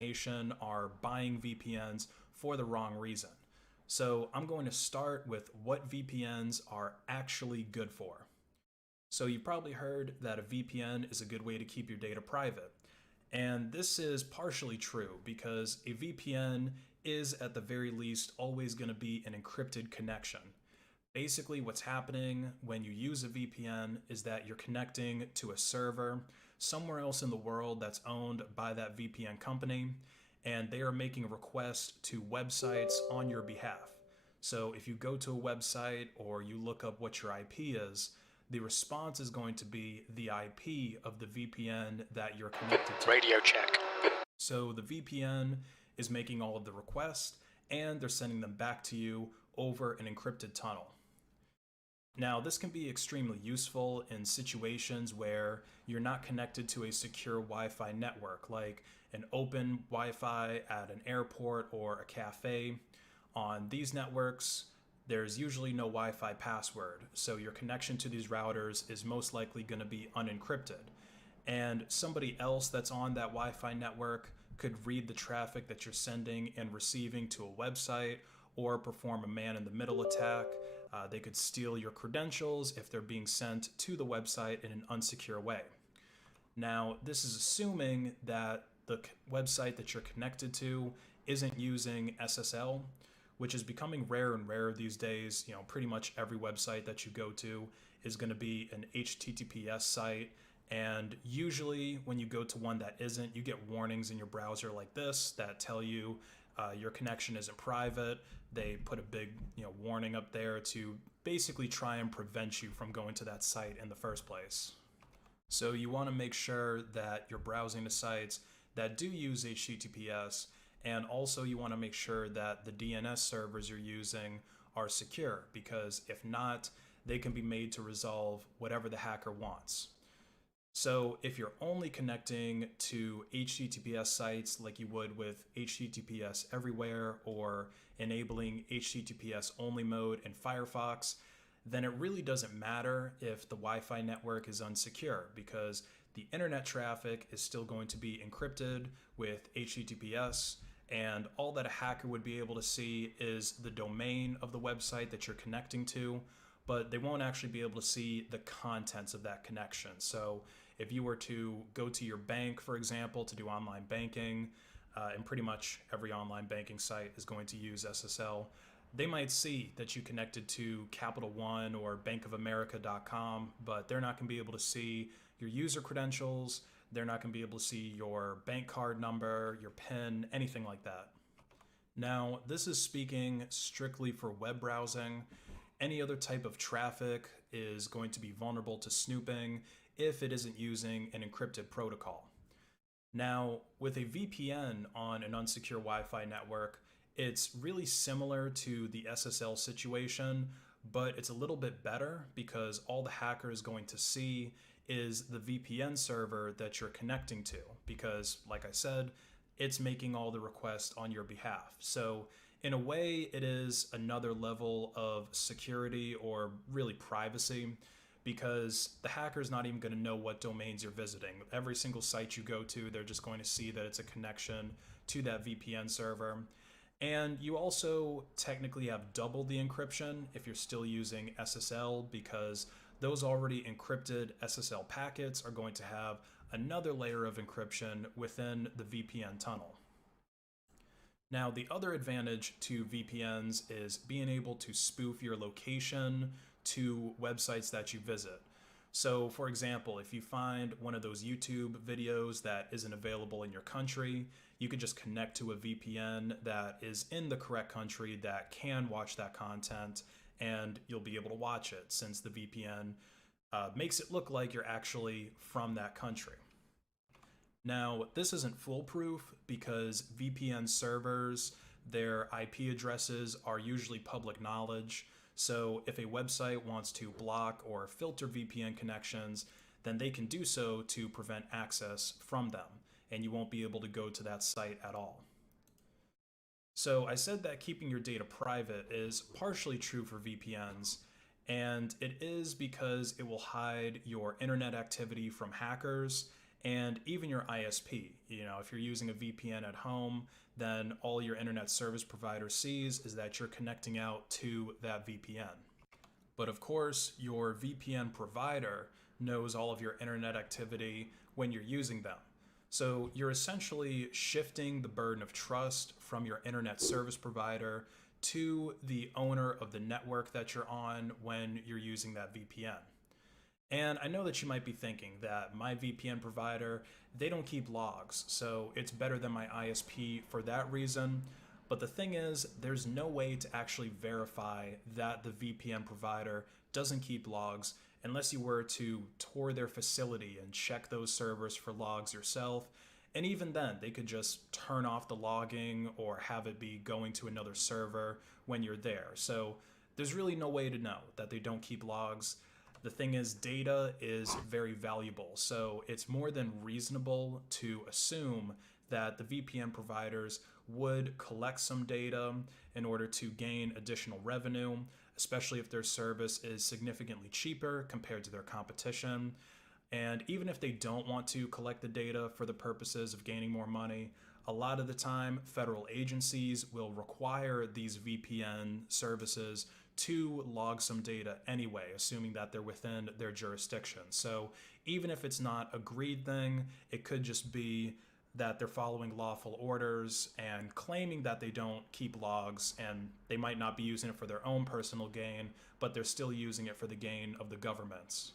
nation are buying VPNs for the wrong reason. So I'm going to start with what VPNs are actually good for. So you've probably heard that a VPN is a good way to keep your data private. And this is partially true because a VPN is at the very least always going to be an encrypted connection. Basically, what's happening when you use a VPN is that you're connecting to a server somewhere else in the world that's owned by that VPN company, and they are making a request to websites on your behalf. So if you go to a website or you look up what your IP is, the response is going to be the IP of the VPN that you're connected to. Radio check. So the VPN is making all of the requests and they're sending them back to you over an encrypted tunnel. Now, this can be extremely useful in situations where you're not connected to a secure Wi-Fi network, like an open Wi-Fi at an airport or a cafe. On these networks, there's usually no Wi-Fi password, so your connection to these routers is most likely going to be unencrypted. And somebody else that's on that Wi-Fi network could read the traffic that you're sending and receiving to a website or perform a man-in-the-middle attack. They could steal your credentials if they're being sent to the website in an unsecure way. Now, this is assuming that the website that you're connected to isn't using SSL, which is becoming rarer and rarer these days. You know, pretty much every website that you go to is going to be an HTTPS site. And usually when you go to one that isn't, you get warnings in your browser like this that tell you your connection isn't private. They put a big warning up there to basically try and prevent you from going to that site in the first place. So you want to make sure that you're browsing to sites that do use HTTPS, and also you want to make sure that the DNS servers you're using are secure, because if not, they can be made to resolve whatever the hacker wants. So if you're only connecting to HTTPS sites like you would with HTTPS everywhere or enabling HTTPS only mode in Firefox, then it really doesn't matter if the Wi-Fi network is unsecure, because the internet traffic is still going to be encrypted with HTTPS, and all that a hacker would be able to see is the domain of the website that you're connecting to, but they won't actually be able to see the contents of that connection. So if you were to go to your bank, for example, to do online banking, and pretty much every online banking site is going to use SSL, they might see that you connected to Capital One or bankofamerica.com, but they're not going to be able to see your user credentials. They're not going to be able to see your bank card number, your PIN, anything like that. Now, this is speaking strictly for web browsing. Any other type of traffic is going to be vulnerable to snooping if it isn't using an encrypted protocol. Now, with a VPN on an unsecure Wi-Fi network, it's really similar to the SSL situation, but it's a little bit better because all the hacker is going to see is the VPN server that you're connecting to, because, like I said, it's making all the requests on your behalf. So in a way, it is another level of security or really privacy, because the hacker's not even going to know what domains you're visiting. Every single site you go to, they're just going to see that it's a connection to that VPN server. And you also technically have double the encryption if you're still using SSL, because those already encrypted SSL packets are going to have another layer of encryption within the VPN tunnel. Now, the other advantage to VPNs is being able to spoof your location to websites that you visit. So, for example, if you find one of those YouTube videos that isn't available in your country, you could just connect to a VPN that is in the correct country that can watch that content, and you'll be able to watch it since the VPN makes it look like you're actually from that country. Now, this isn't foolproof because VPN servers, their IP addresses are usually public knowledge. So if a website wants to block or filter VPN connections, then they can do so to prevent access from them, and you won't be able to go to that site at all. So I said that keeping your data private is partially true for VPNs, and it is because it will hide your internet activity from hackers, and even your ISP. You know, if you're using a VPN at home, then all your internet service provider sees is that you're connecting out to that VPN. But of course, your VPN provider knows all of your internet activity when you're using them. So you're essentially shifting the burden of trust from your internet service provider to the owner of the network that you're on when you're using that VPN. And I know that you might be thinking that my VPN provider, they don't keep logs, so it's better than my ISP for that reason. But the thing is, there's no way to actually verify that the VPN provider doesn't keep logs unless you were to tour their facility and check those servers for logs yourself. And even then, they could just turn off the logging or have it be going to another server when you're there. So there's really no way to know that they don't keep logs. The thing is, data is very valuable, so it's more than reasonable to assume that the VPN providers would collect some data in order to gain additional revenue, especially if their service is significantly cheaper compared to their competition. And even if they don't want to collect the data for the purposes of gaining more money, a lot of the time federal agencies will require these VPN services to log some data anyway, assuming that they're within their jurisdiction. So even if it's not a greed thing, it could just be that they're following lawful orders and claiming that they don't keep logs, and they might not be using it for their own personal gain, but they're still using it for the gain of the governments.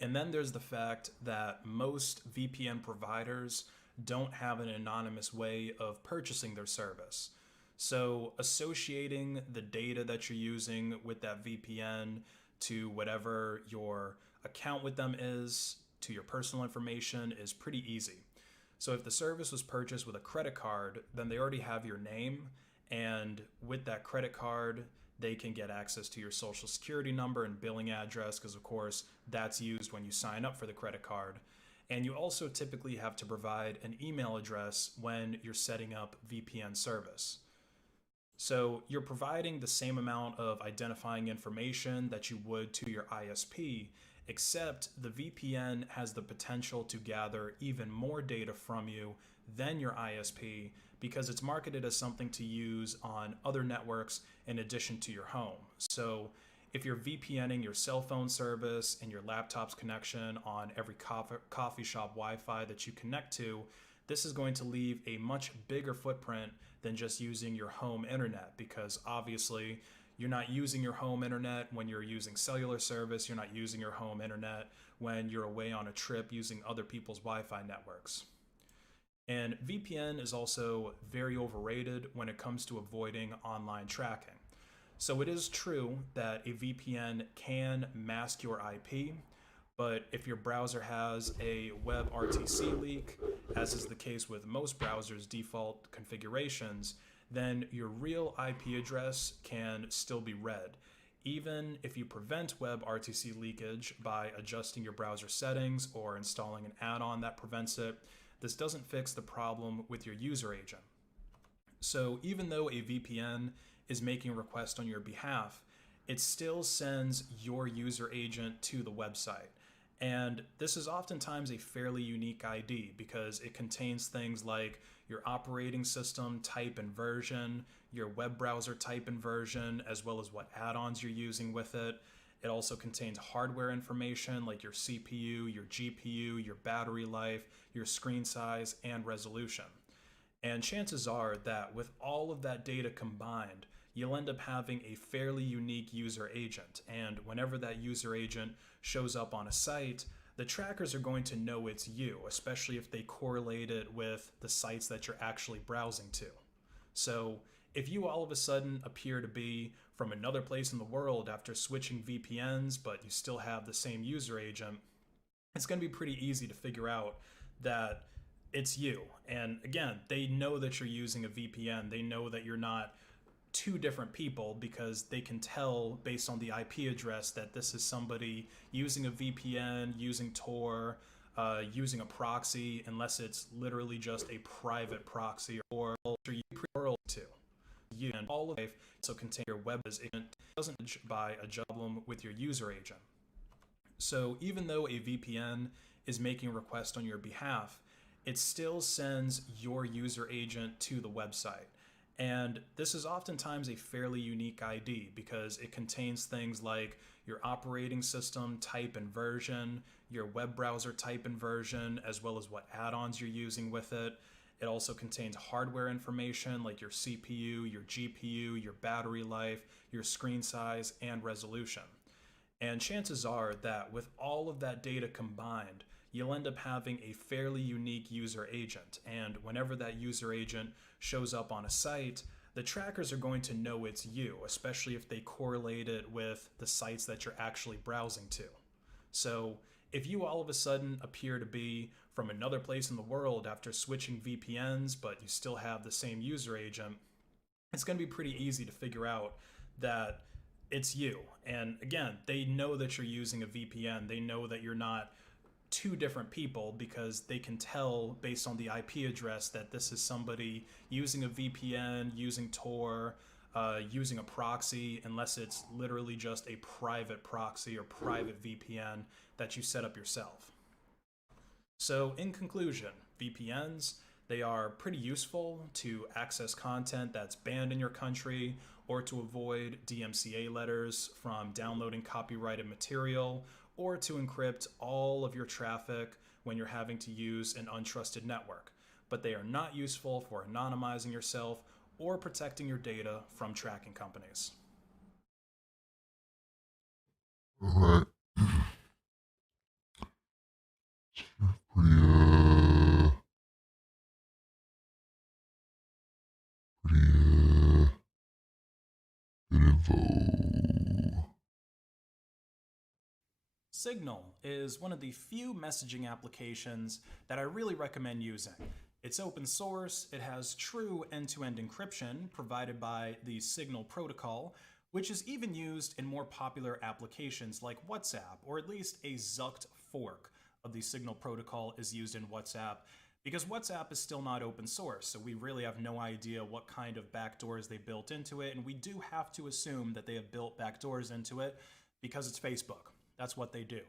And then there's the fact that most VPN providers don't have an anonymous way of purchasing their service. So associating the data that you're using with that VPN to whatever your account with them is, to your personal information, is pretty easy. So if the service was purchased with a credit card, then they already have your name, and with that credit card, they can get access to your social security number and billing address, because of course that's used when you sign up for the credit card. And you also typically have to provide an email address when you're setting up VPN service. So you're providing the same amount of identifying information that you would to your ISP, except the VPN has the potential to gather even more data from you than your ISP, because it's marketed as something to use on other networks in addition to your home. So if you're VPNing your cell phone service and your laptop's connection on every coffee shop Wi-Fi that you connect to, this is going to leave a much bigger footprint than just using your home internet, because obviously you're not using your home internet when you're using cellular service, you're not using your home internet when you're away on a trip using other people's Wi-Fi networks. And VPN is also very overrated when it comes to avoiding online tracking. So it is true that a VPN can mask your IP, but if your browser has a WebRTC leak, as is the case with most browsers' default configurations, then your real IP address can still be read. Even if you prevent WebRTC leakage by adjusting your browser settings or installing an add-on that prevents it, this doesn't fix the problem with your user agent. So even though a VPN is making a request on your behalf, it still sends your user agent to the website. And this is oftentimes a fairly unique ID because it contains things like your operating system type and version, your web browser type and version, as well as what add-ons you're using with it. It also contains hardware information like your CPU, your GPU, your battery life, your screen size, and resolution. And chances are that with all of that data combined, you'll end up having a fairly unique user agent. And whenever that user agent shows up on a site, the trackers are going to know it's you, especially if they correlate it with the sites that you're actually browsing to. So if you all of a sudden appear to be from another place in the world after switching VPNs, but you still have the same user agent, it's going to be pretty easy to figure out that it's you. And again, they know that you're using a VPN. They know that you're not two different people because they can tell based on the IP address that this is somebody using a VPN, using Tor, using a proxy, unless it's literally just a private proxy or you pre-world to. You and all of life so contain your web agent doesn't by a problem with your user agent. So even though a VPN is making a request on your behalf, it still sends your user agent to the website. And this is oftentimes a fairly unique ID because it contains things like your operating system type and version, your web browser type and version, as well as what add-ons you're using with it. It also contains hardware information like your CPU, your GPU, your battery life, your screen size, and resolution. And chances are that with all of that data combined, you'll end up having a fairly unique user agent. And whenever that user agent shows up on a site, the trackers are going to know it's you, especially if they correlate it with the sites that you're actually browsing to. So if you all of a sudden appear to be from another place in the world after switching VPNs, but you still have the same user agent, it's going to be pretty easy to figure out that it's you. And again, they know that you're using a VPN. They know that you're not two different people because they can tell based on the IP address that this is somebody using a VPN, using Tor, using a proxy, unless it's literally just a private proxy or private VPN that you set up yourself. So in conclusion, VPNs, they are pretty useful to access content that's banned in your country or to avoid DMCA letters from downloading copyrighted material or to encrypt all of your traffic when you're having to use an untrusted network. But they are not useful for anonymizing yourself or protecting your data from tracking companies. All right. Pretty, pretty good info. Signal is one of the few messaging applications that I really recommend using. It's open source, it has true end-to-end encryption provided by the Signal protocol, which is even used in more popular applications like WhatsApp, or at least a Zucked fork of the Signal protocol is used in WhatsApp, because WhatsApp is still not open source, so we really have no idea what kind of backdoors they built into it, and we do have to assume that they have built backdoors into it because it's Facebook. That's what they do.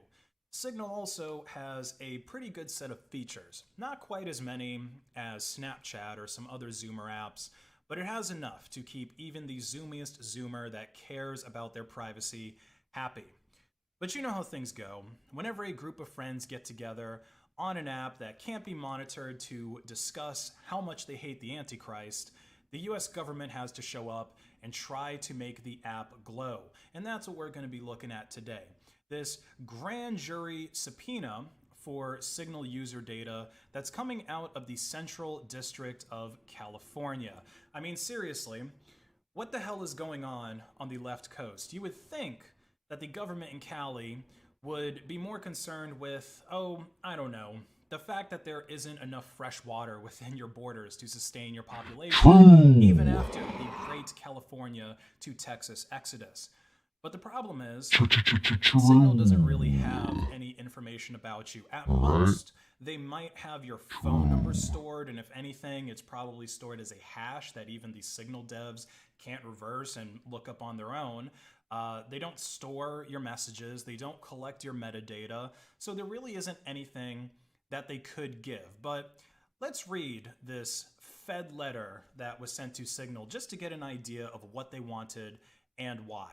Signal also has a pretty good set of features. Not quite as many as Snapchat or some other Zoomer apps, but it has enough to keep even the zoomiest Zoomer that cares about their privacy happy. But you know how things go. Whenever a group of friends get together on an app that can't be monitored to discuss how much they hate the Antichrist, the US government has to show up and try to make the app glow. And that's what we're going to be looking at today. This grand jury subpoena for Signal user data that's coming out of the Central District of California. I mean, seriously, what the hell is going on the left coast? You would think that the government in Cali would be more concerned with, oh, I don't know, the fact that there isn't enough fresh water within your borders to sustain your population, even after the great California to Texas exodus. But the problem is, Signal doesn't really have any information about you. At most, they might have your phone number stored, and if anything, it's probably stored as a hash that even the Signal devs can't reverse and look up on their own. They don't store your messages, they don't collect your metadata, so there really isn't anything that they could give. But let's read this Fed letter that was sent to Signal just to get an idea of what they wanted and why.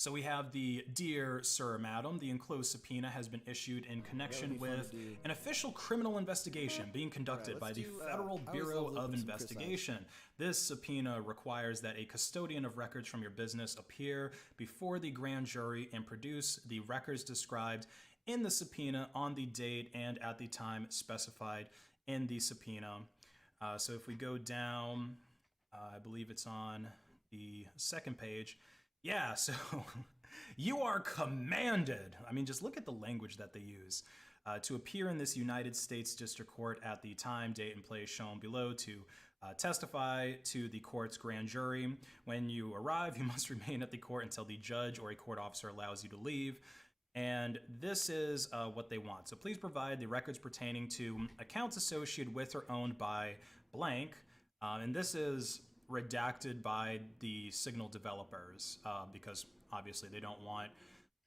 So we have the Dear Sir, Madam, the enclosed subpoena has been issued in connection with an official criminal investigation being conducted by the Federal Bureau of Investigation. This subpoena requires that a custodian of records from your business appear before the grand jury and produce the records described in the subpoena on the date and at the time specified in the subpoena. So if we go down, I believe it's on the second page. Yeah, so you are commanded, I mean, just look at the language that they use, to appear in this United States District Court at the time, date, and place shown below to testify to the court's grand jury. When you arrive, you must remain at the court until the judge or a court officer allows you to leave. And this is what they want. So please provide the records pertaining to accounts associated with or owned by blank. And this is redacted by the Signal developers because obviously they don't want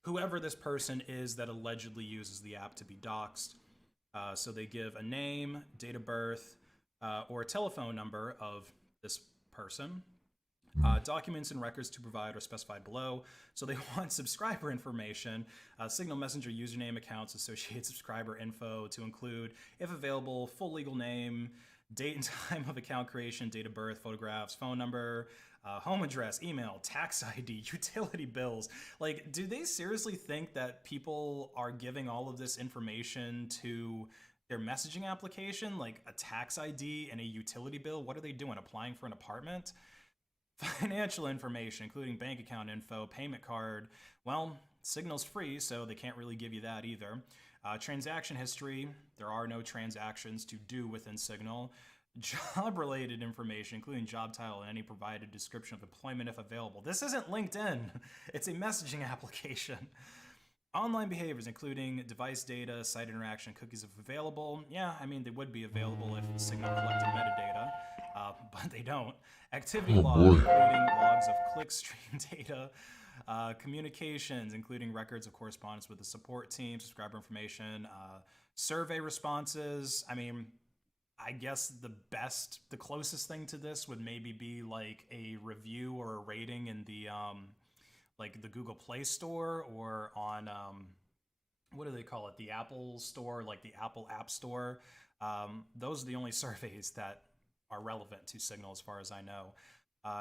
whoever this person is that allegedly uses the app to be doxxed. So they give a name, date of birth, or a telephone number of this person. Documents and records to provide are specified below. So they want subscriber information, Signal Messenger username, accounts, associated subscriber info to include, if available, full legal name, date and time of account creation, date of birth, photographs, phone number, home address, email, tax ID, utility bills. Like, do they seriously think that people are giving all of this information to their messaging application, like a tax ID and a utility bill? What are they doing? Applying for an apartment? Financial information, including bank account info, payment card. Well, Signal's free, so they can't really give you that either. Transaction history, there are no transactions to do within Signal. Job-related information, including job title and any provided description of employment if available. This isn't LinkedIn. It's a messaging application. Online behaviors, including device data, site interaction, cookies if available. Yeah, I mean, they would be available if Signal collected metadata, but they don't. Activity Oh log, boy. including logs of clickstream data. Communications, including records of correspondence with the support team, subscriber information, survey responses. I mean, I guess the closest thing to this would maybe be like a review or a rating in the like the Google Play Store, or on what do they call it? The Apple Store, like the Apple App Store. Those are the only surveys that are relevant to Signal as far as I know.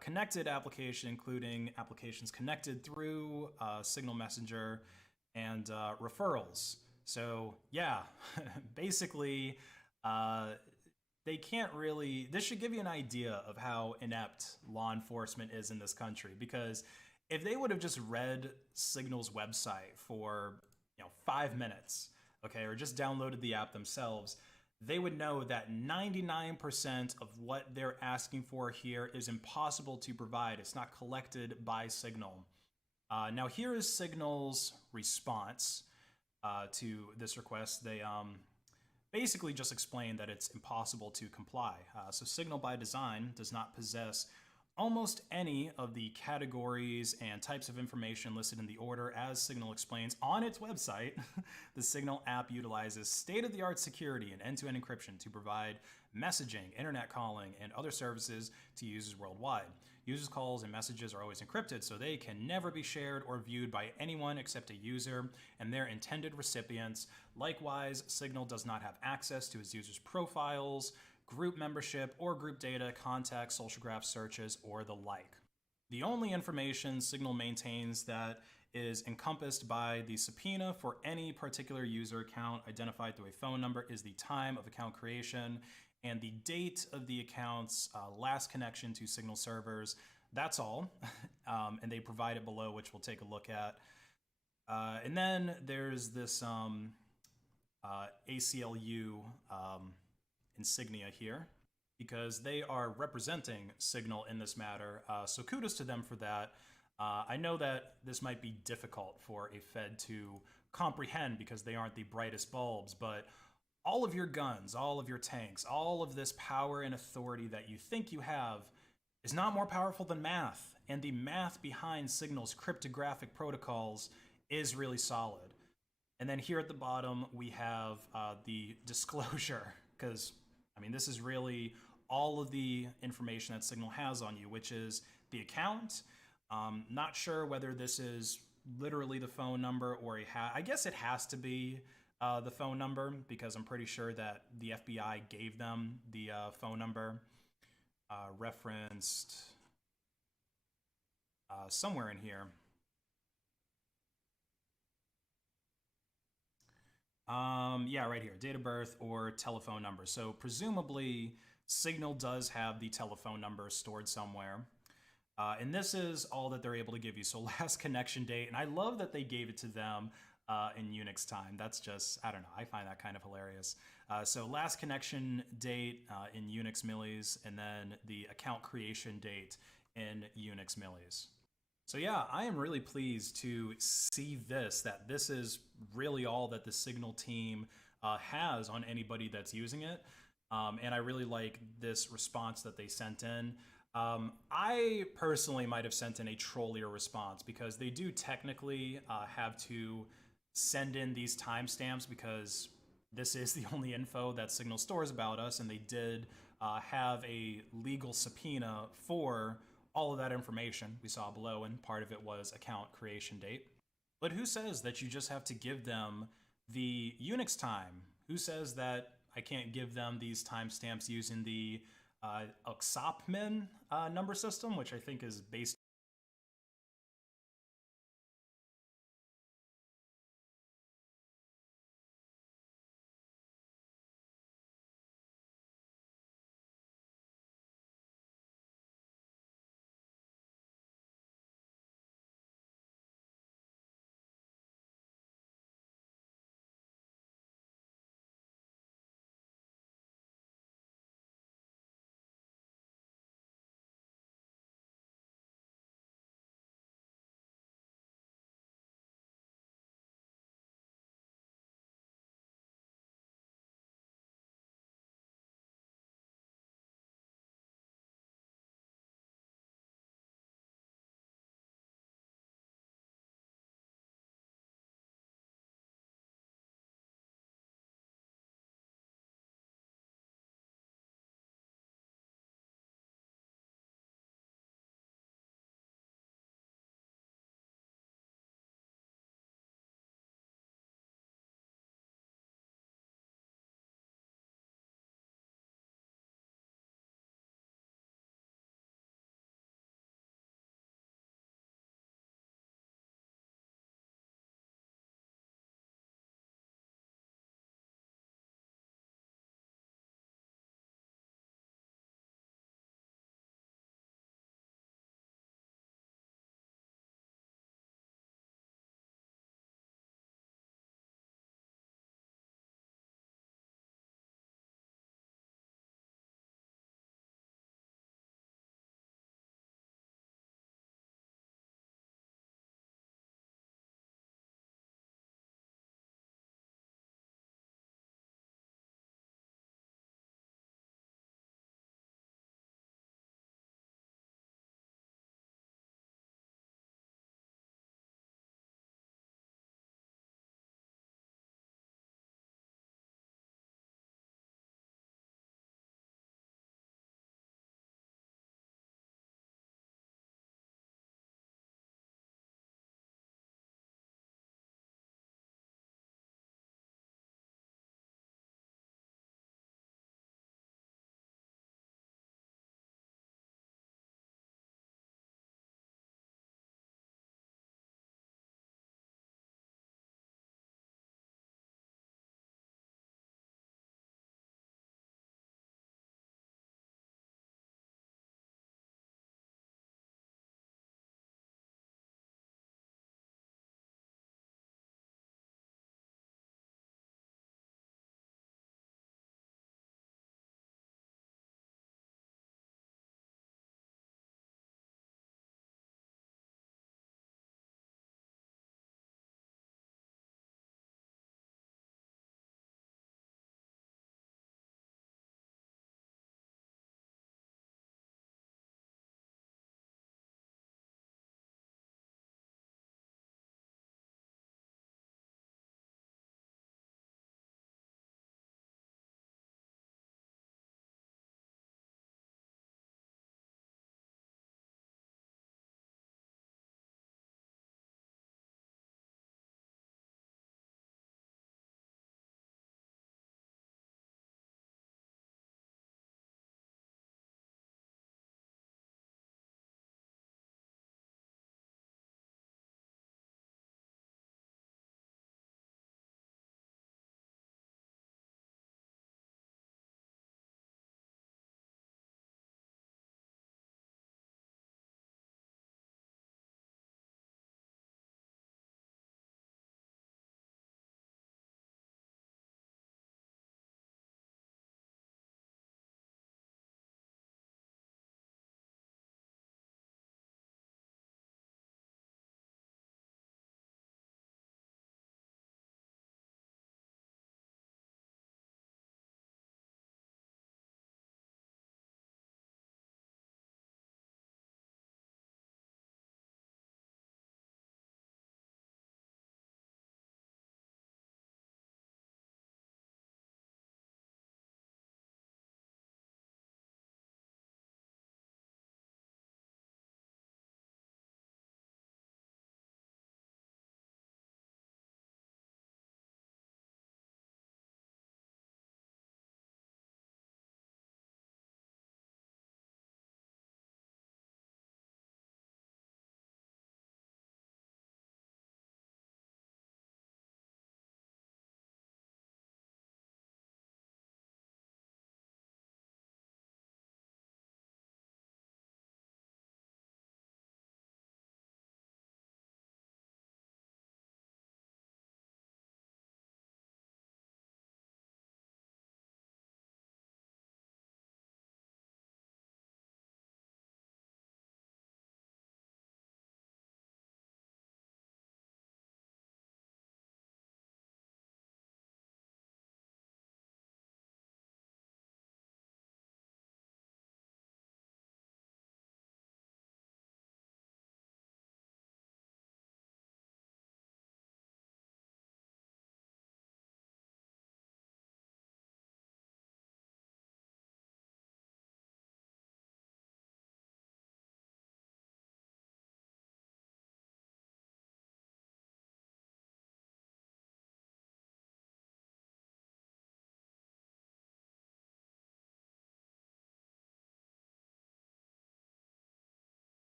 Connected application, including applications connected through Signal Messenger, and referrals. So yeah, basically, they can't really. This should give you an idea of how inept law enforcement is in this country, because if they would have just read Signal's website for 5 minutes, okay, or just downloaded the app themselves, they would know that 99% of what they're asking for here is impossible to provide. It's not collected by Signal. Now here is Signal's response to this request. They basically just explain that it's impossible to comply. So Signal by design does not possess almost any of the categories and types of information listed in the order. As Signal explains on its website, the Signal app utilizes state-of-the-art security and end-to-end encryption to provide messaging, internet calling, and other services to users worldwide. Users' calls and messages are always encrypted, so they can never be shared or viewed by anyone except a user and their intended recipients. Likewise, Signal does not have access to its users' profiles, group membership, or group data, contacts, social graph searches, or the like. The only information Signal maintains that is encompassed by the subpoena for any particular user account identified through a phone number is the time of account creation and the date of the account's last connection to Signal servers. That's all. And they provide it below, which we'll take a look at. And then there's this ACLU insignia here, because they are representing Signal in this matter. So kudos to them for that. I know that this might be difficult for a Fed to comprehend because they aren't the brightest bulbs, but all of your guns, all of your tanks, all of this power and authority that you think you have is not more powerful than math. And the math behind Signal's cryptographic protocols is really solid. And then here at the bottom, we have the disclosure, because I mean, this is really all of the information that Signal has on you, which is the account. Not sure whether this is literally the phone number or I guess it has to be the phone number, because I'm pretty sure that the FBI gave them the phone number referenced somewhere in here. Yeah, right here, date of birth or telephone number. So presumably Signal does have the telephone number stored somewhere. And this is all that they're able to give you. So last connection date, and I love that they gave it to them in Unix time. That's just, I don't know, I find that kind of hilarious. So last connection date in Unix millis, and then the account creation date in Unix millis. So yeah, I am really pleased to see that this is really all that the Signal team has on anybody that's using it. And I really like this response that they sent in. I personally might have sent in a trollier response because they do technically have to send in these timestamps because this is the only info that Signal stores about us, and they did have a legal subpoena for all of that information we saw below, and part of it was account creation date. But who says that you just have to give them the Unix time? Who says that I can't give them these timestamps using the Oxopmin number system, which I think is based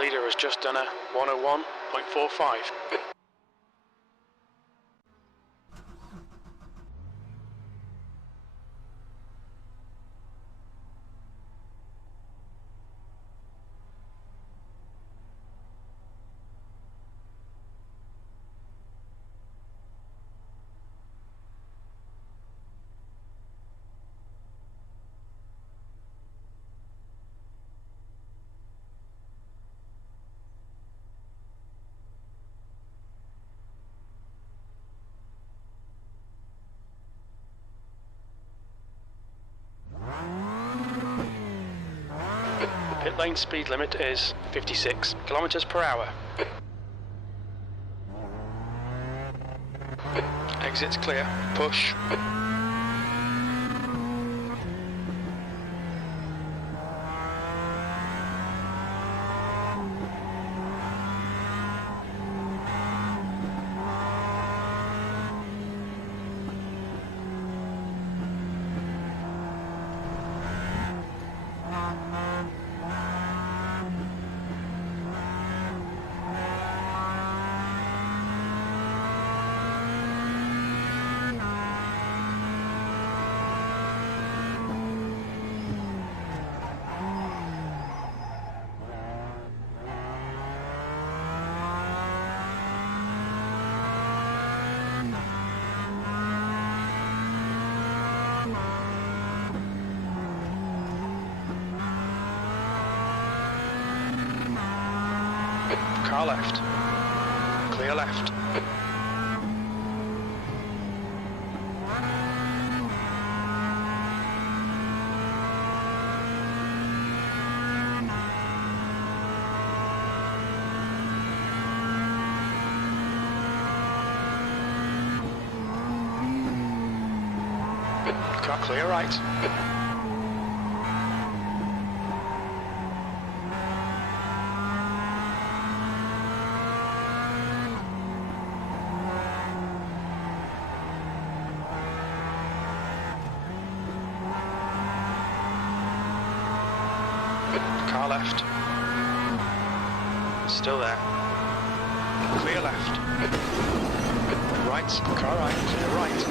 Leader has just done a 101.45. Pit lane speed limit is 56 kilometers per hour. Exits clear. Push. Car left. Clear left. Car clear right. Car left. Still there. Clear left. Right. Car right. Clear right.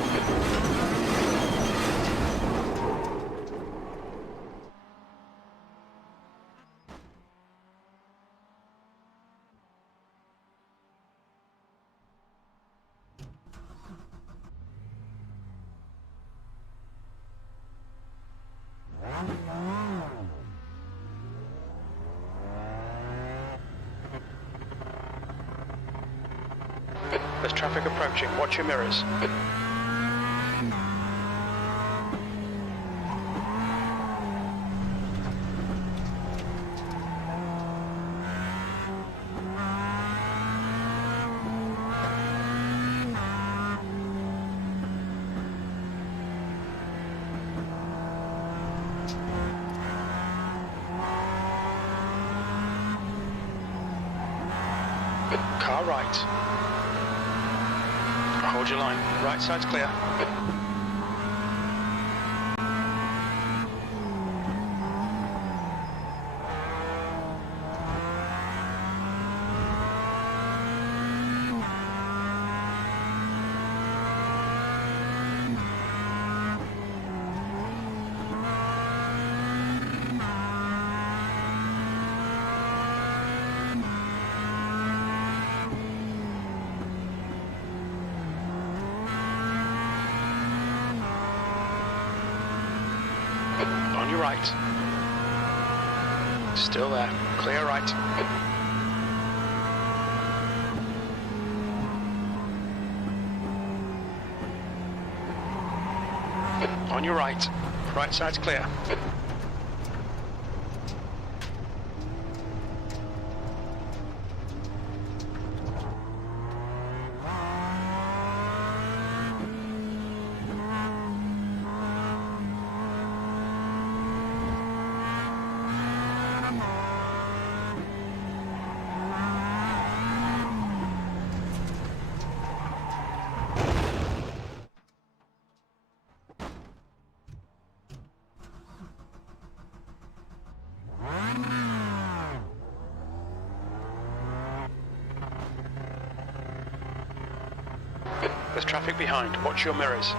There's traffic approaching. Watch your mirrors. Car right. Hold your line. Right side's clear. On your right. Still there. Clear right. On your right. Right side's clear. There's traffic behind. Watch your mirrors.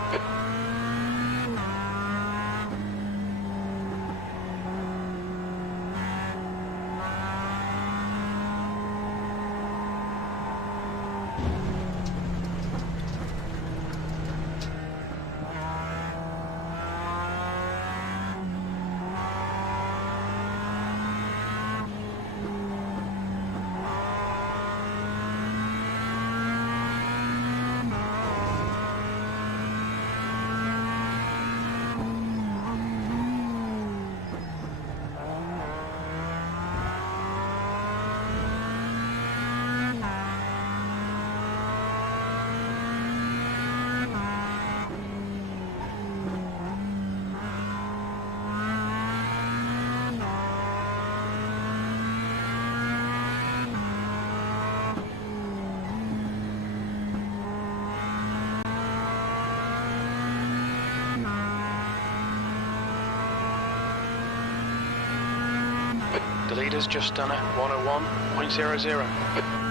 The leader's just done a 101.00.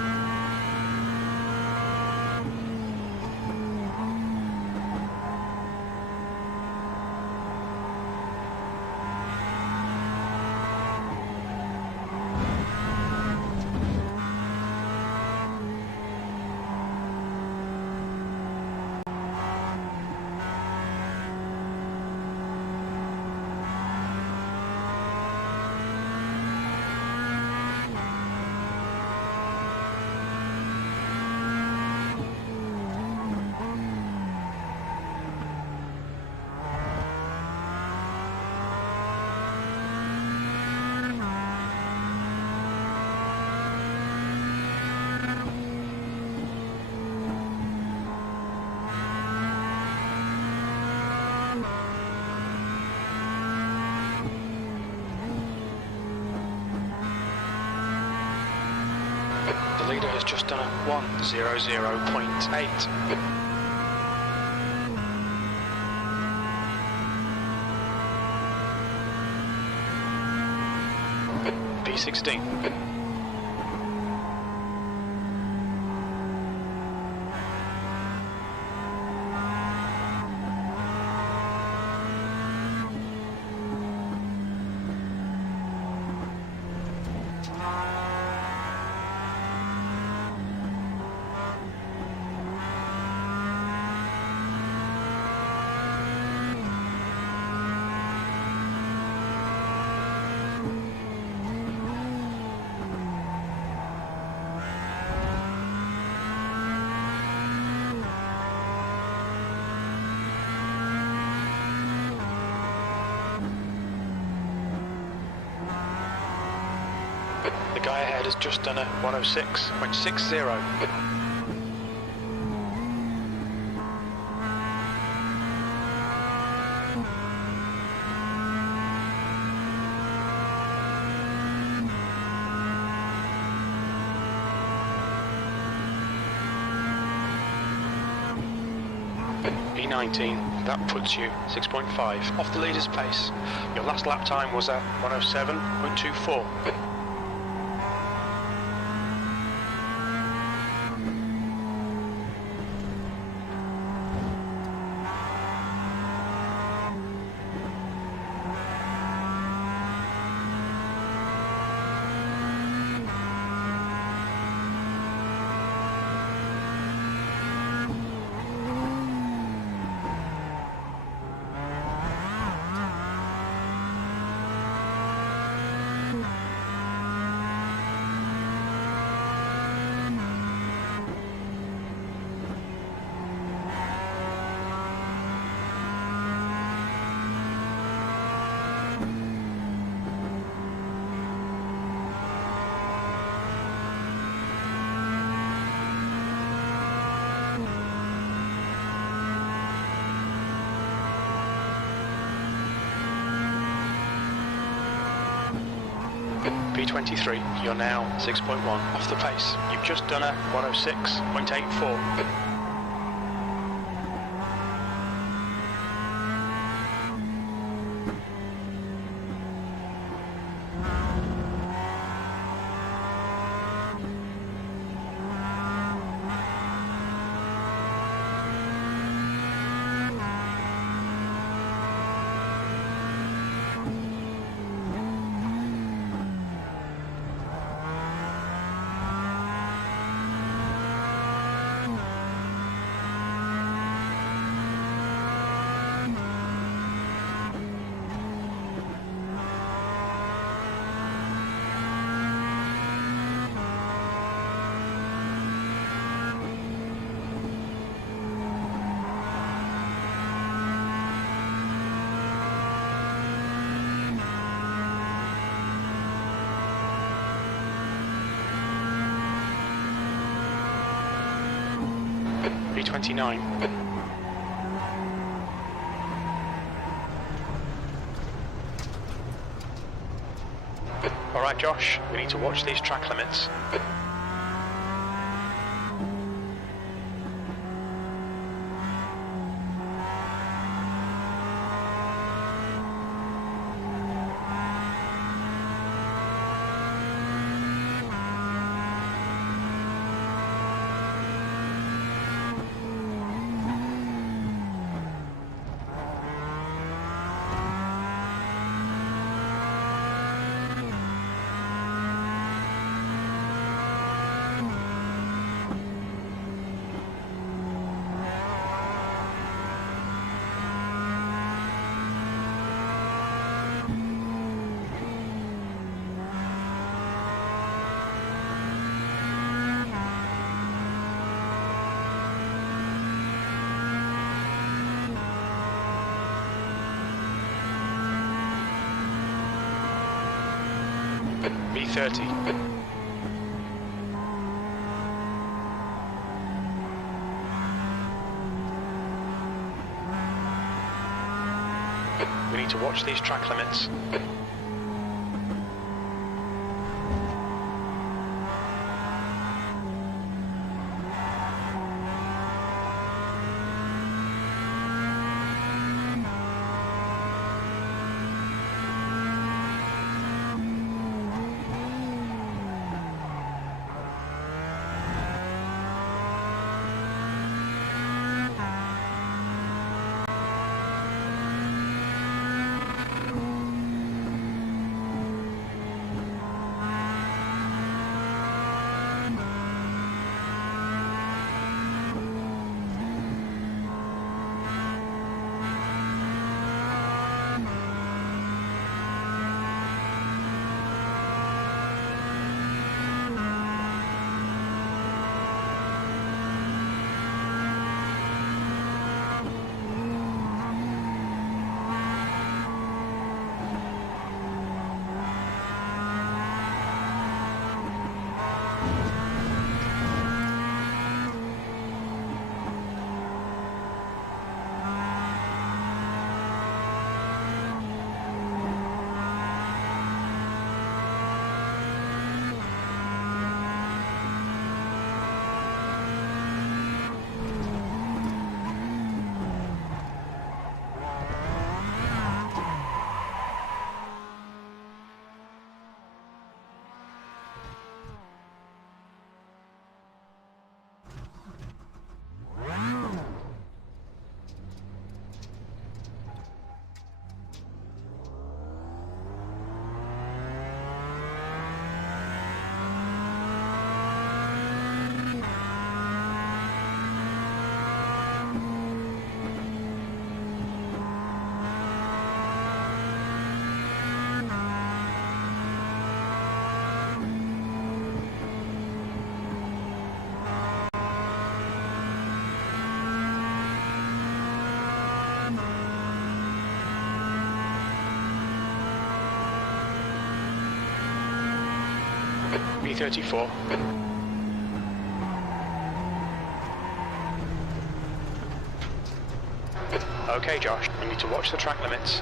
The leader has just done a 100.8. P16. The guy ahead has just done a 106.60. P19, that puts you 6.5 off the leader's pace. Your last lap time was a 107.24. P23, you're now 6.1 off the pace. You've just done a 106.84. B29. Alright Josh, we need to watch these track limits. B30. We need to watch these track limits. B34. Okay Josh, we need to watch the track limits.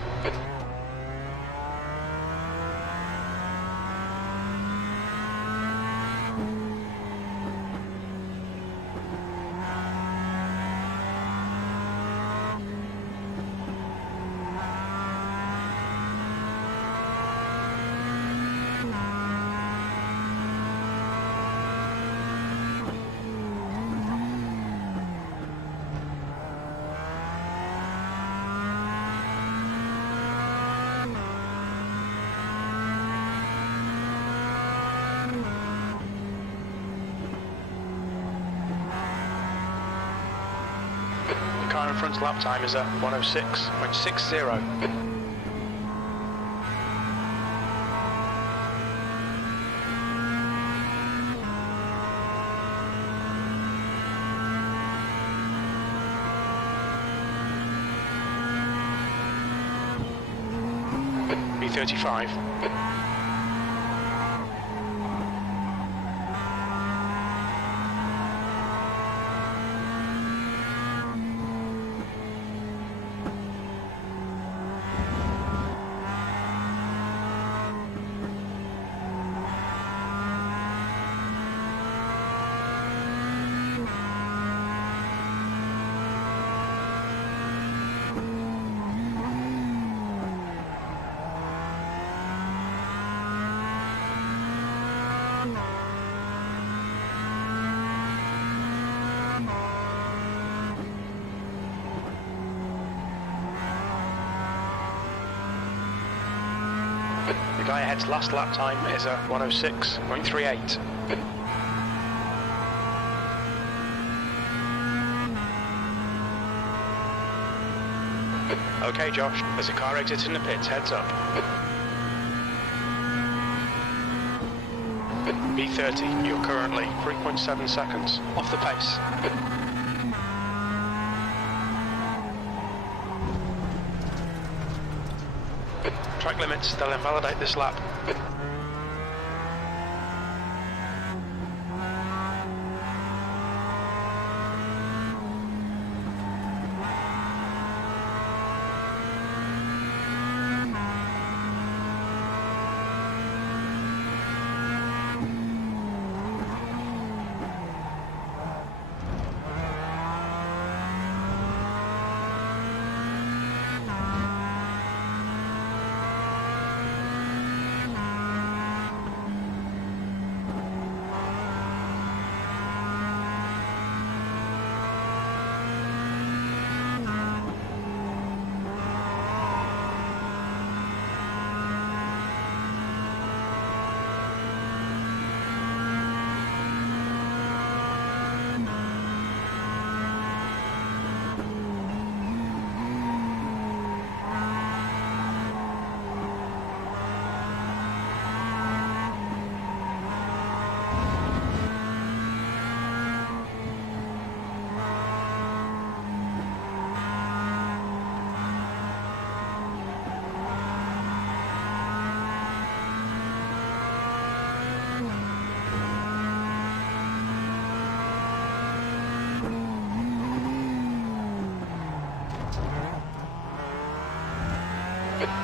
The car in front's lap time is at 106.60. B35. guy ahead's last lap time is a 106.38. Okay, Josh, there's a car exiting the pits, heads up. B30, you're currently 3.7 seconds off the pace. Track limits, they'll invalidate this lap.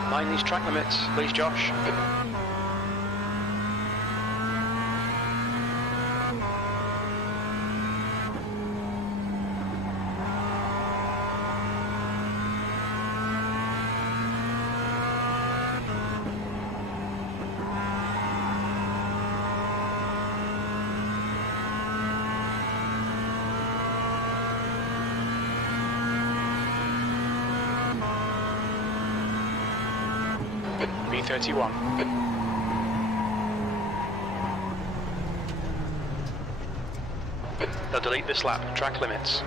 Mind these track limits, please, Josh. B31. They'll delete this lap, track limits.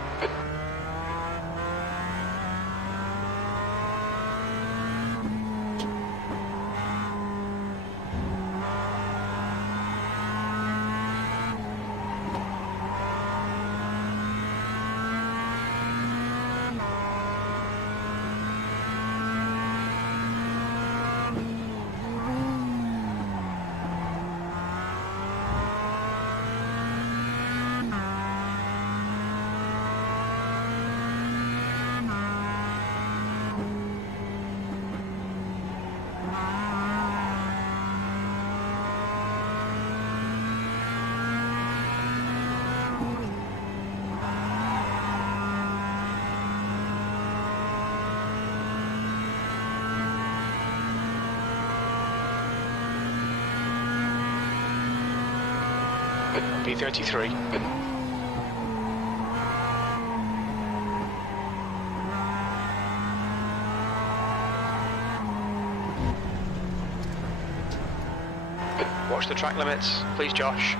B33. Watch the track limits, please, Josh.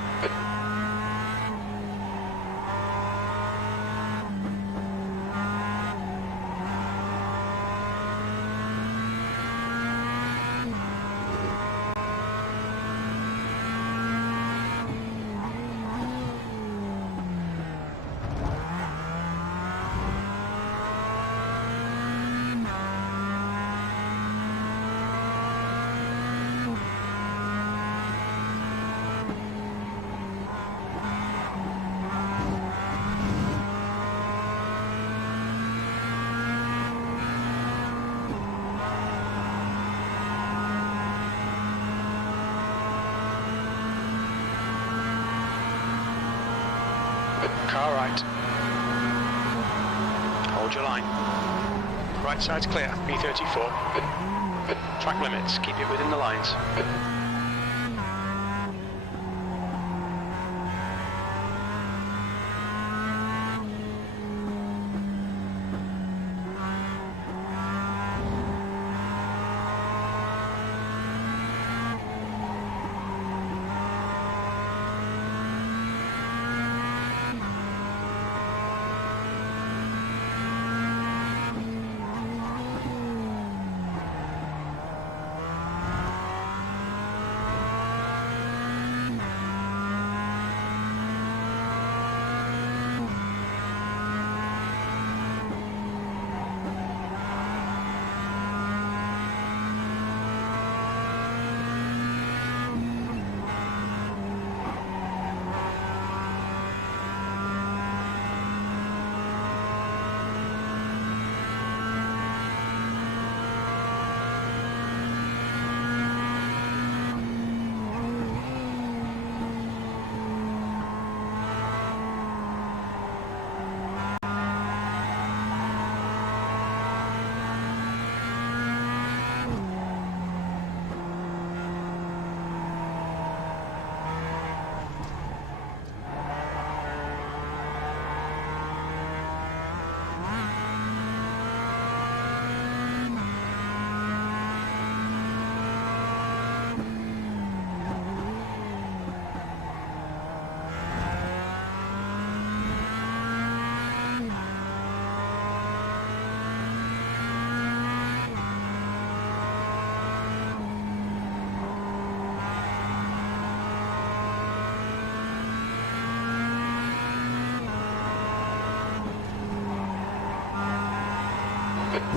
Car right. Hold your line. Right side's clear, B34. Track limits, keep it within the lines.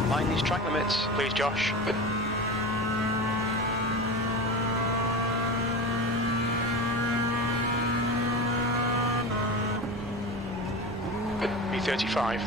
Mind these track limits, please, Josh. B35.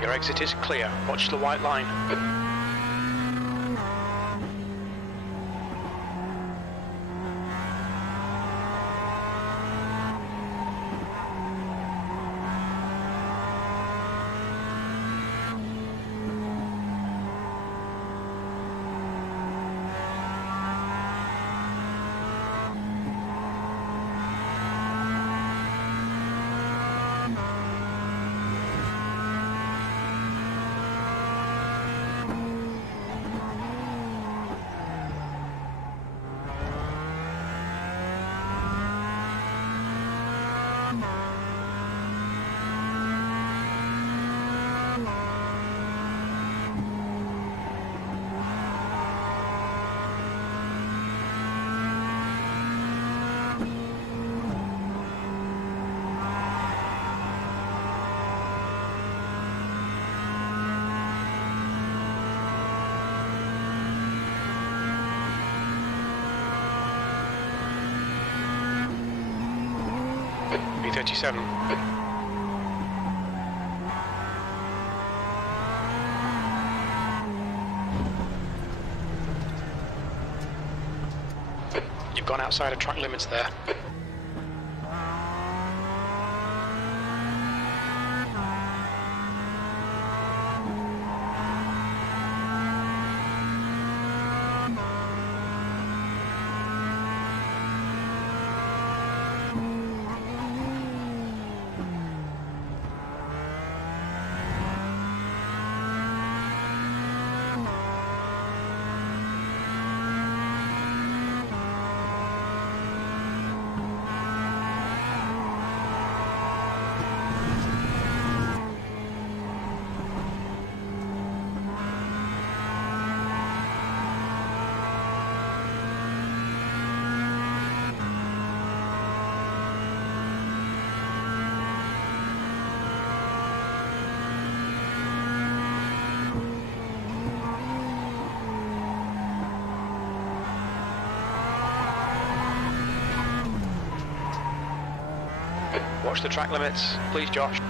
Your exit is clear. Watch the white line. B37. You've gone outside of track limits there. Watch the track limits, please, Josh.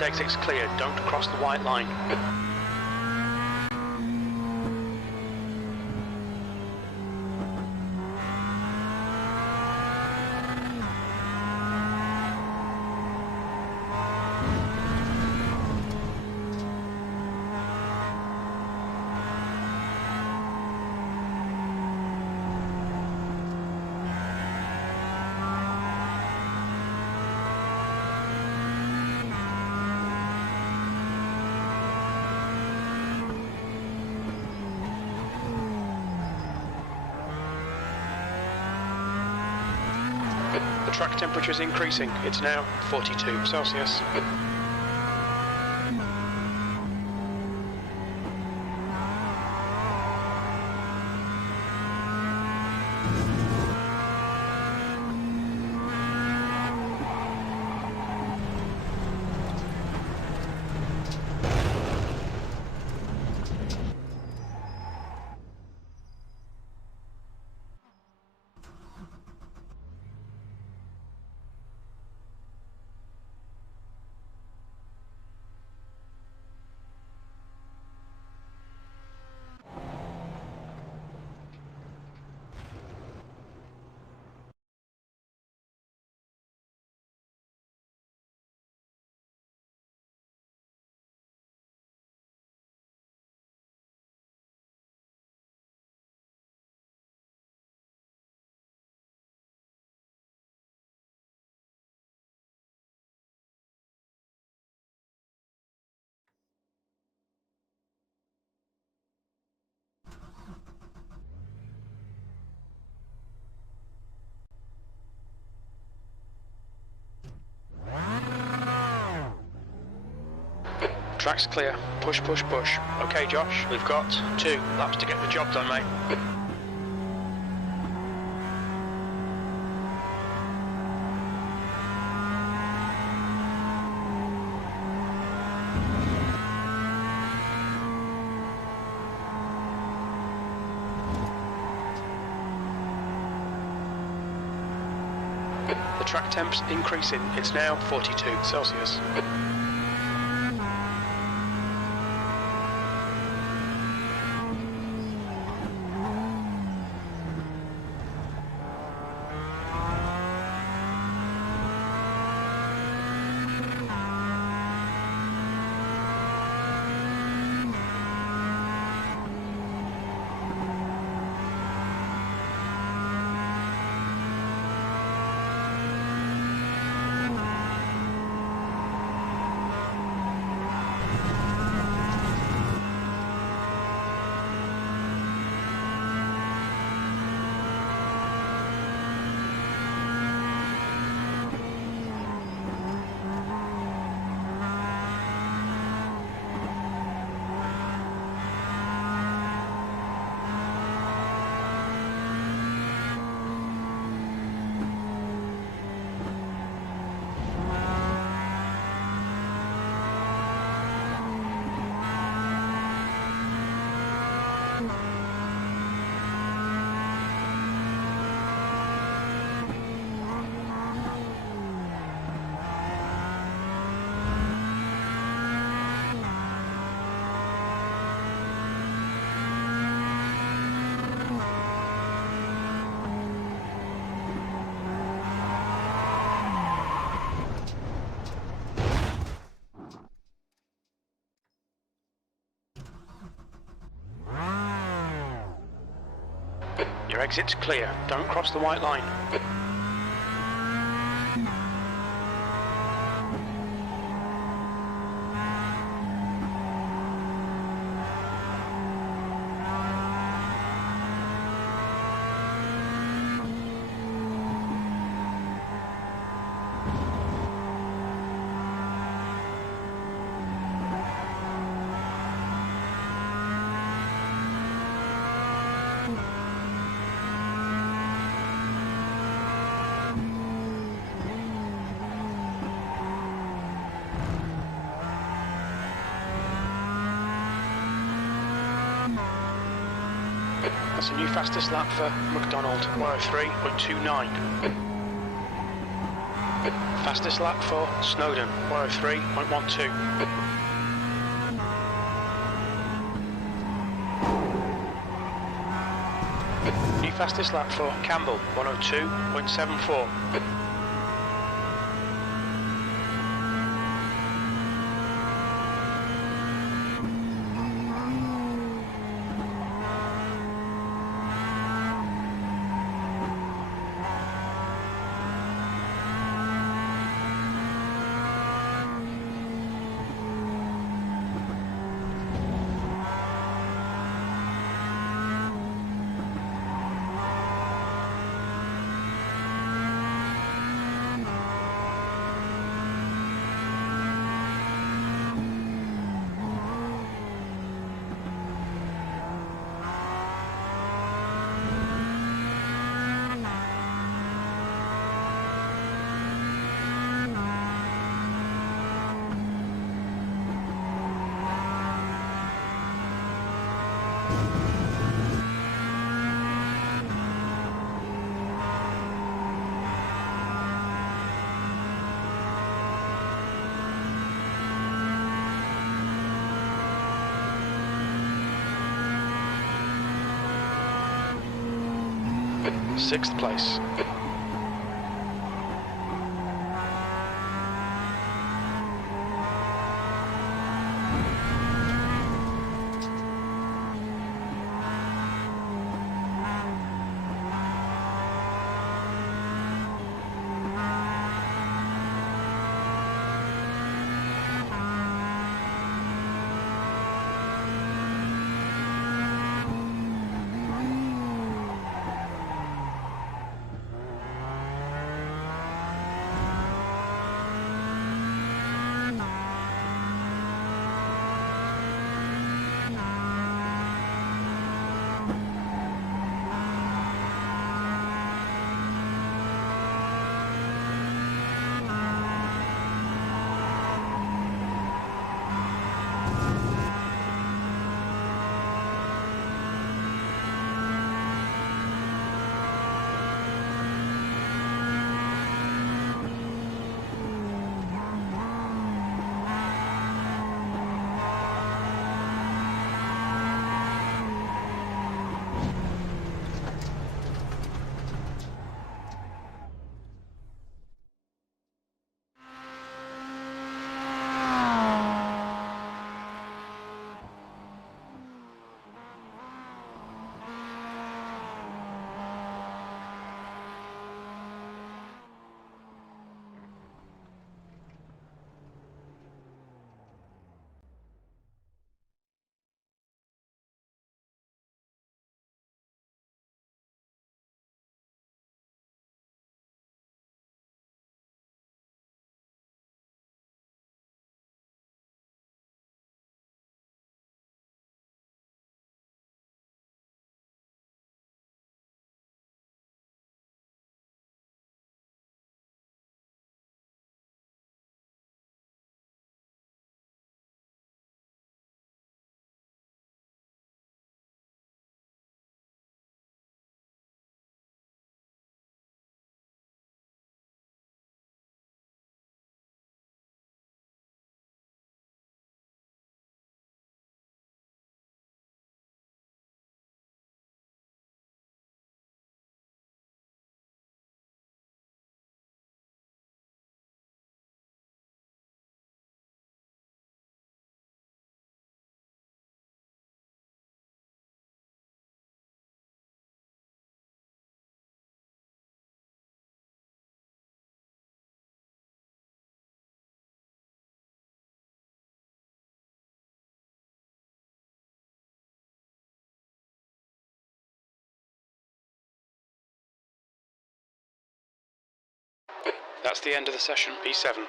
Left exit's clear, don't cross the white line. The track temperature is increasing. It's now 42 Celsius. Track's clear. Push, push, push. Okay, Josh, we've got 2 laps to get the job done, mate. The track temp's increasing. It's now 42 Celsius. Your exit's clear. Don't cross the white line. That's a new fastest lap for McDonald, 103.29. Fastest lap for Snowdon, 103.12. New fastest lap for Campbell, 102.74. Sixth place. That's the end of the session, P7.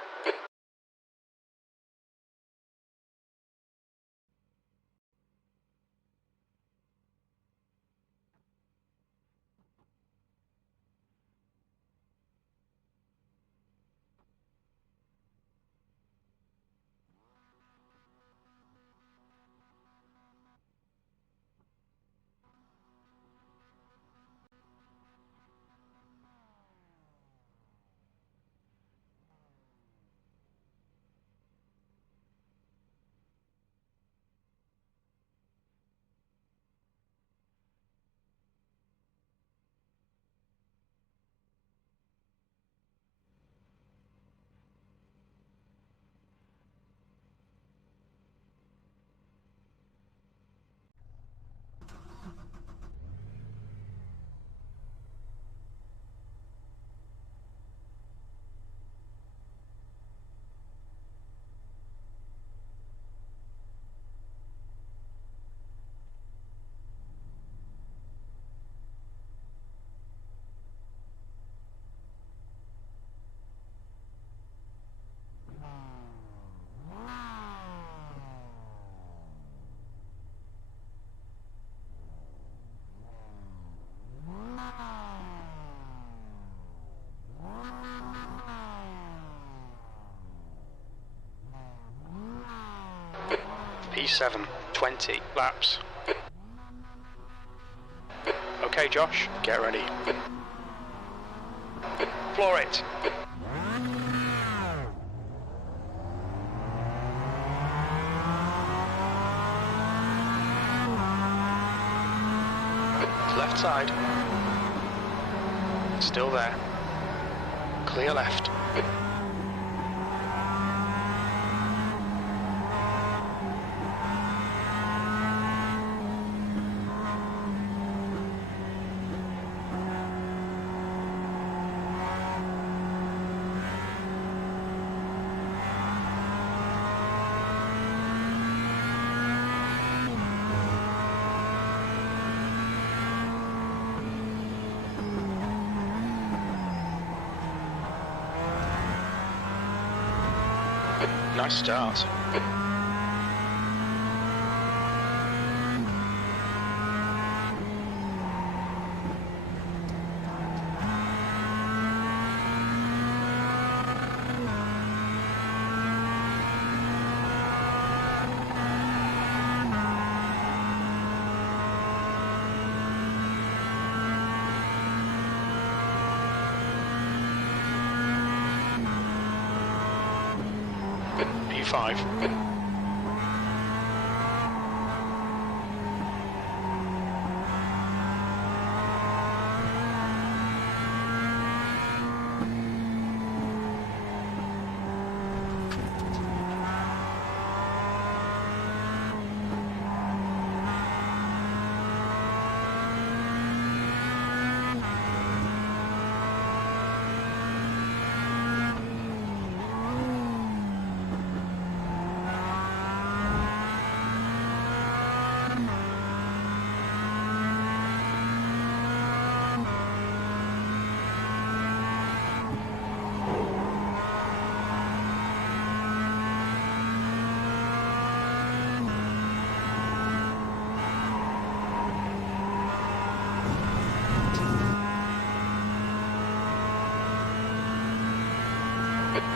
P7, 20 laps. Okay, Josh, get ready. Floor it. Left side. Still there. Clear left. Nice start. P5.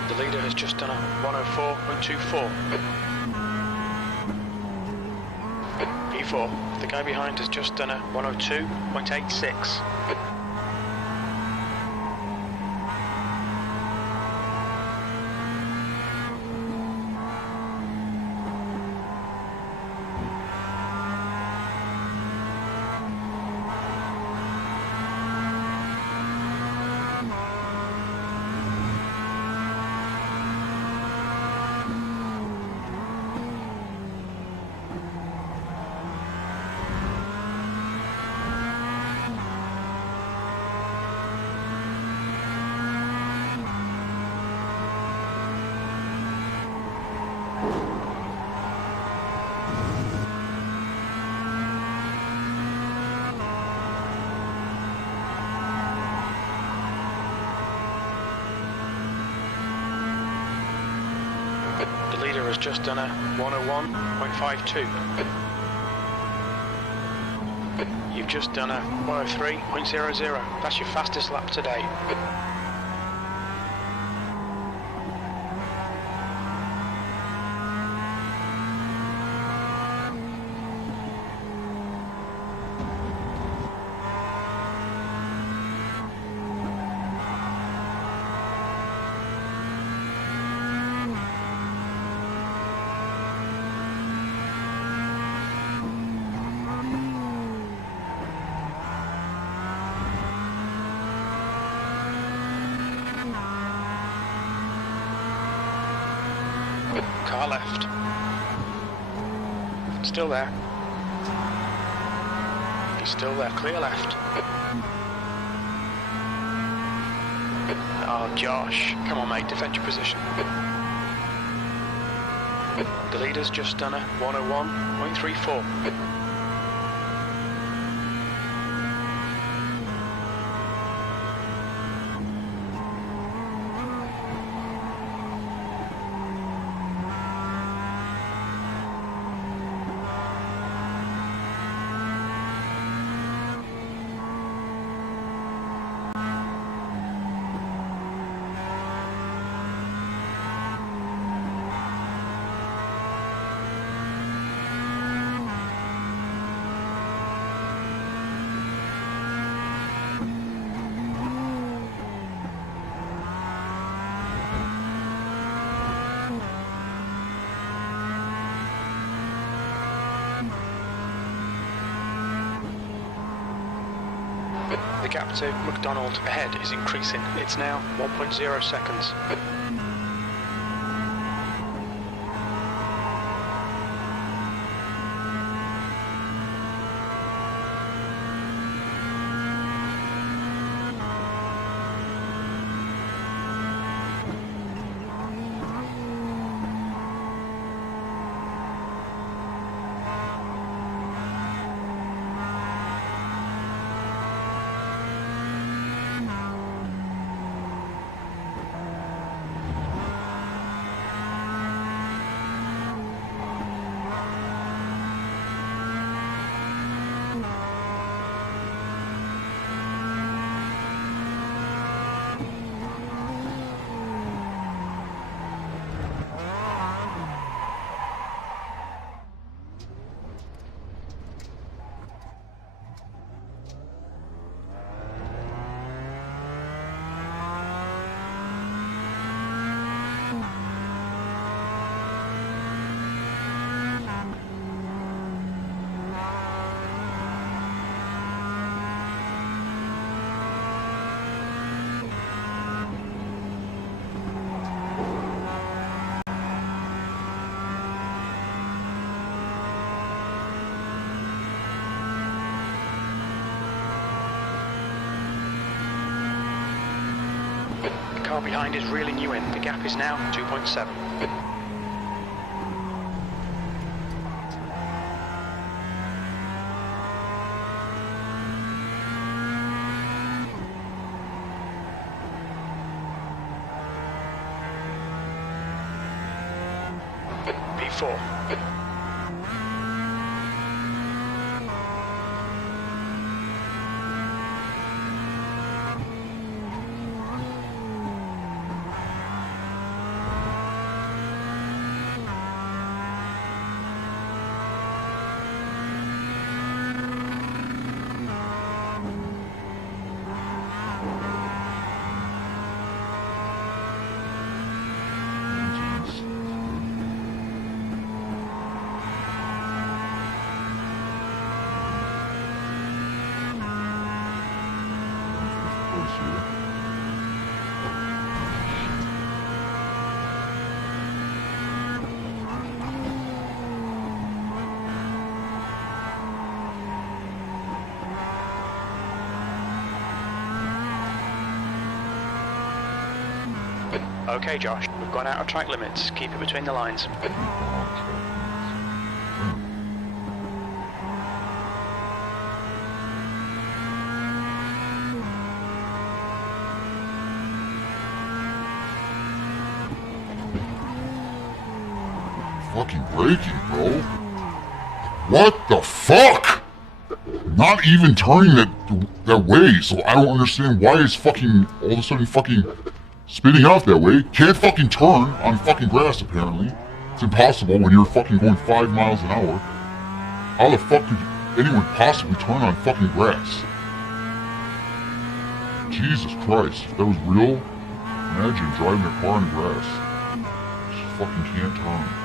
The leader has just done a 104.24. P4, the guy behind has just done a 102.86. The leader has just done a 101.52. You've just done a 103.00. That's your fastest lap today. Car left. Still there. He's still there. Clear left. Oh, Josh. Come on, mate. Defend your position. The leader's just done a 101.34. gap to McDonald ahead is increasing. It's now 1.0 seconds. The car behind is reeling you in. The gap is now 2.7. P4. Okay, Josh, we've gone out of track limits. Keep it between the lines. Fucking braking, bro. What the fuck? Not even turning that way, so I don't understand why it's fucking all of a sudden fucking spinning out that way. Can't fucking turn on fucking grass, apparently. It's impossible when you're fucking going 5 miles an hour. How the fuck could anyone possibly turn on fucking grass? Jesus Christ, if that was real, imagine driving a car on grass. Just fucking can't turn.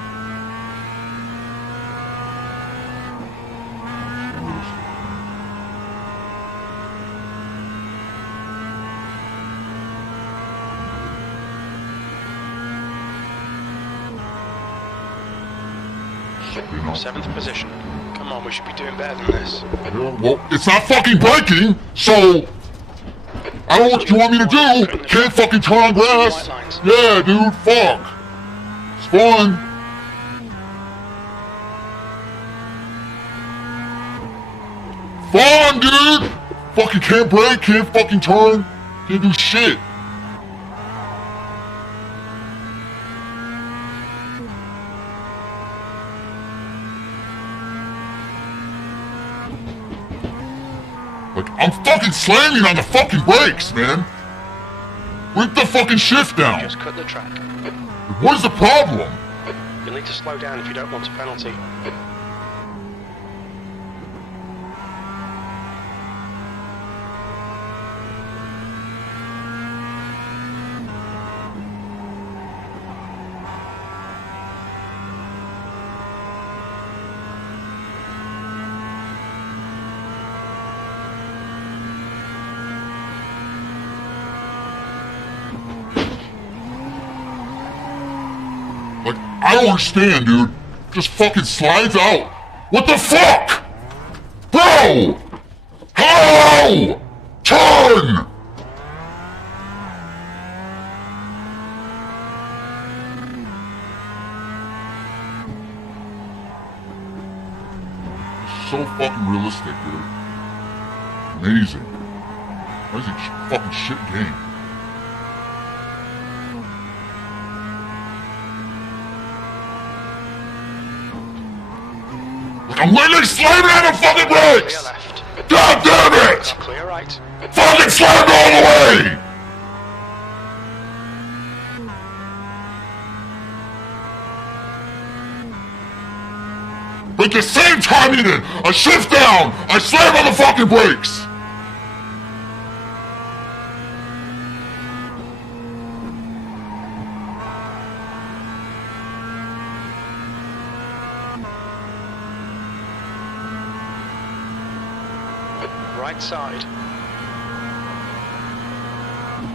7th position. Come on, we should be doing better than this. Yeah, well, it's not fucking braking, so I don't know what you want me to do. Can't fucking turn on grass. Yeah, dude, fuck. It's fun. Fun, dude. Fucking can't brake, can't fucking turn, can't do shit. Like, I'm fucking slamming on the fucking brakes, man. Break the fucking shift down. Just cut the track. What is the problem? You'll need to slow down if you don't want a penalty. don't understand, dude. Just fucking slides out. What the fuck? Bro! How? Turn! So fucking realistic, dude. Amazing. Amazing fucking shit game. Like, I'm literally slamming on the fucking brakes! Clear left. God damn it! Clear right. Fucking slammed all the way! But at the same time you did, I shift down, I slam on the fucking brakes! Right side.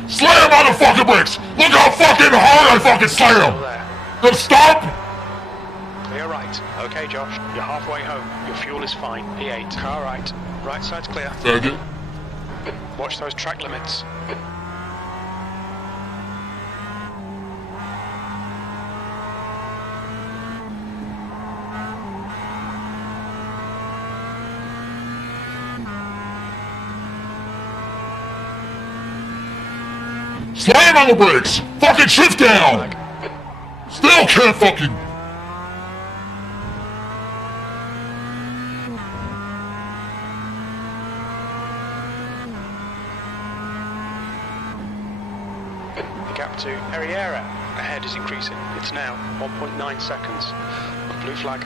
Slam on the fucking brakes! Look how fucking hard I fucking Still slam! there. Now stop! Clear right. Okay, Josh. You're halfway home. Your fuel is fine. P8. Car right. Right side's clear. Faggot. Watch those track limits. Slam on the brakes! Fucking shift down! Still can't fucking... The gap to Herrera ahead is increasing. It's now 1.9 seconds. Blue flag.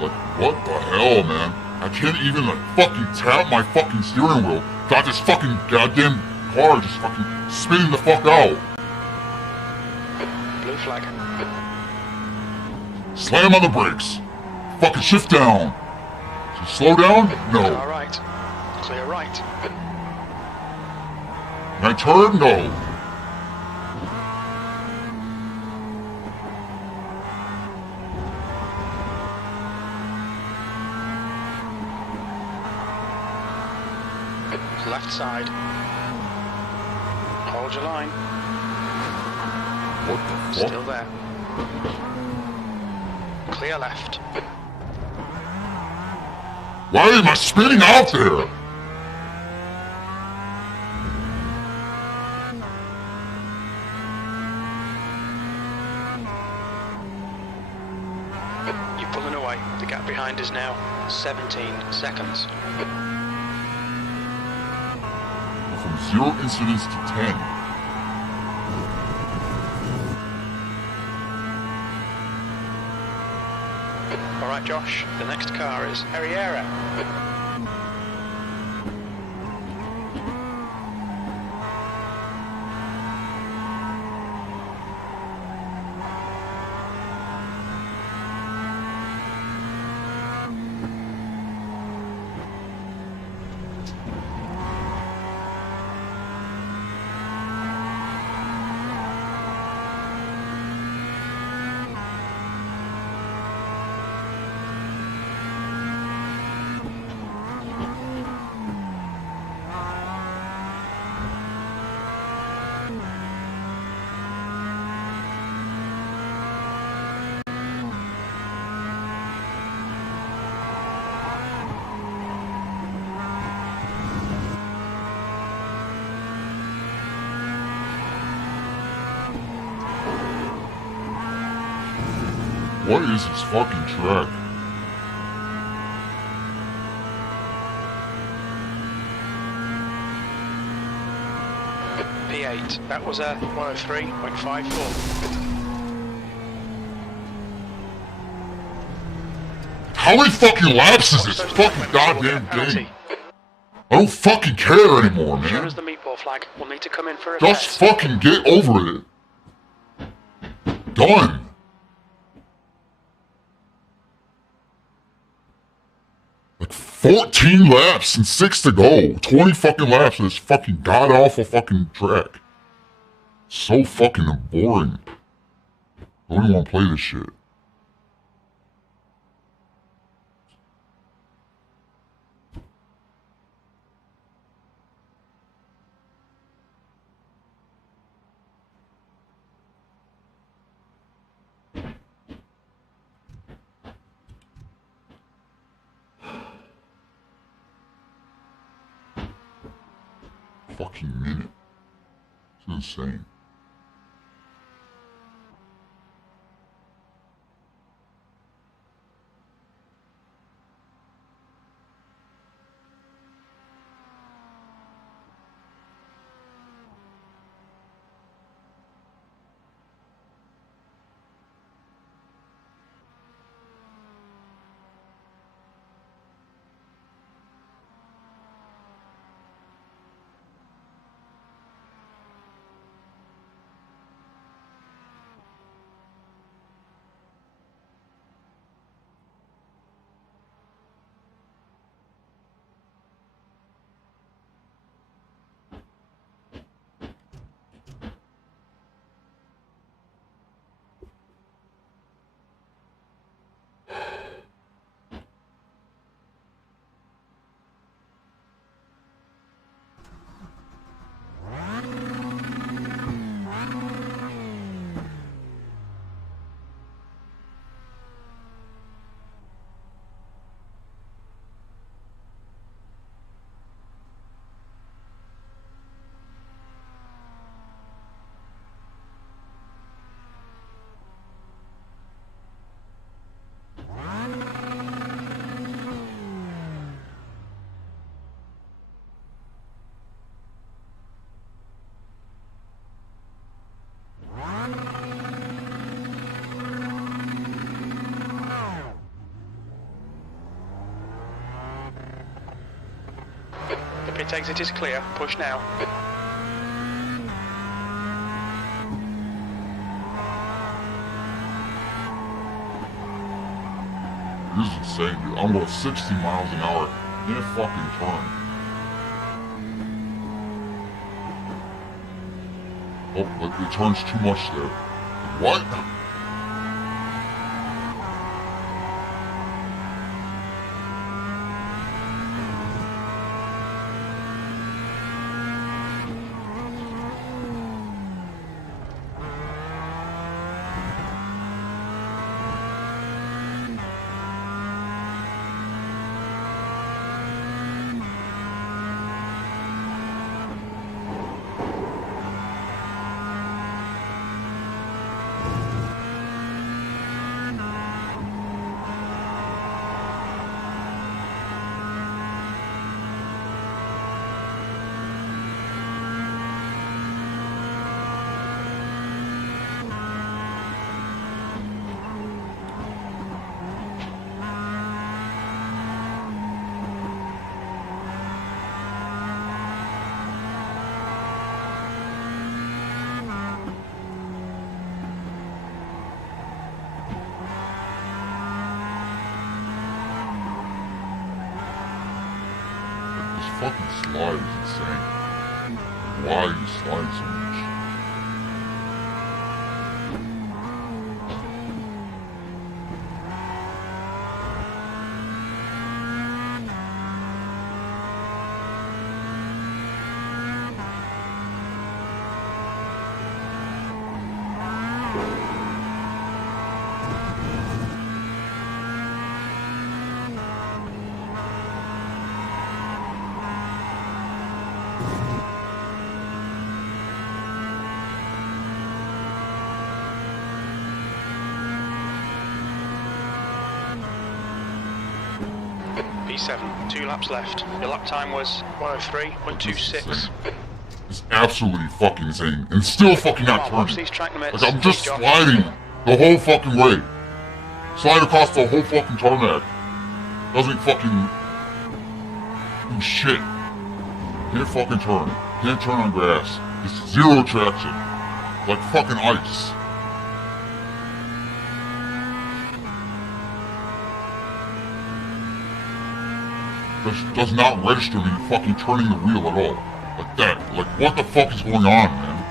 Like, what the hell, man? I can't even, like, fucking tap my fucking steering wheel. Got this fucking goddamn car just fucking spinning the fuck out. Blue flag. Slam on the brakes. Fucking shift down. So slow down? No. Car right. Clear right. Can I turn? No. Left side. Hold your line. What the fuck? Still there. Clear left. Why am I spinning out there? You're pulling away. The gap behind is now 17 seconds. From 0 incidents to 10. Alright, Josh. The next car is Herrera. What is this fucking track? P8. That was a 103.54. How many fucking laps is this fucking goddamn game? I don't fucking care anymore, Sure man. as the meatball flag. We'll need to come in for a Just fucking get over it. Done. Like 14 laps and 6 to go. 20 fucking laps of this fucking god-awful fucking track. So fucking boring. I don't even want to play this shit. Fucking minute. It's insane. The pit exit is clear. Push now. This is insane, dude. I'm going 60 miles an hour in a fucking turn. Oh, like it turns too much there. What? Fucking slide is insane. Why are you sliding so much? P7, 2 laps left. Your lap time was 103.26. It's absolutely fucking insane. And still fucking not turning. Like I'm just sliding the whole fucking way. Slide across the whole fucking tarmac. Doesn't fucking do shit. Can't fucking turn. Can't turn on grass. It's zero traction. Like fucking ice. Does not register me fucking turning the wheel at all. Like that. Like what the fuck is going on, man?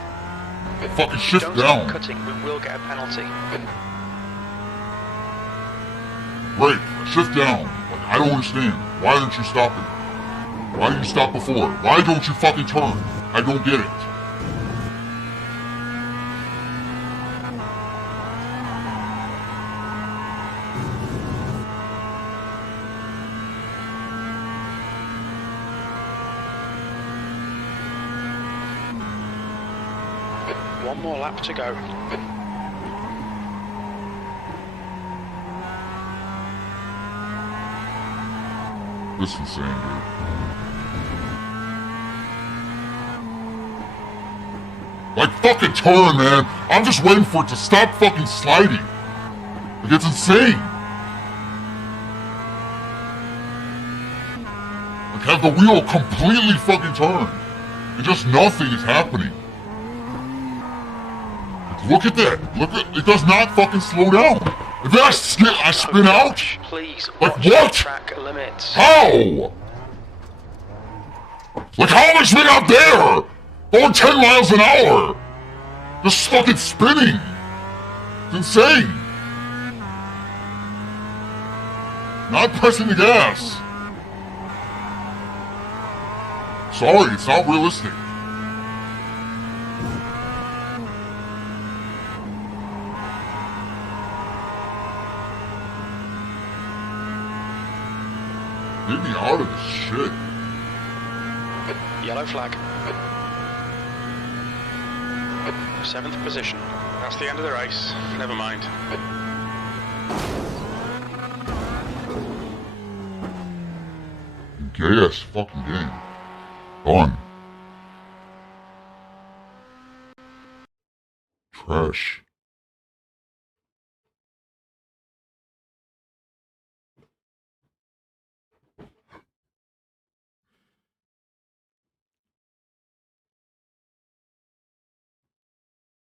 Fucking shift Don't down. stop cutting, we will get a penalty. Right, shift down. Like, I don't understand. Why aren't you stopping? Why didn't you stop before? Why don't you fucking turn? I don't get it. One more lap to go. This is insane, dude. Like, fucking turn, man. I'm just waiting for it to stop fucking sliding. Like, it's insane. Like, have the wheel completely fucking turned. And just nothing is happening. Like, look at that. Look at it. Does not fucking slow down. If I spin out. Please, Like, watch what? the track limits. How? Like, how am I spinning out there? Going 10 miles an hour. Just fucking spinning. It's insane. Not pressing the gas. Sorry, it's not realistic. Get me out of this shit. Yellow flag. 7th position. That's the end of the race. Never mind. Gay ass fucking game. Done. Trash.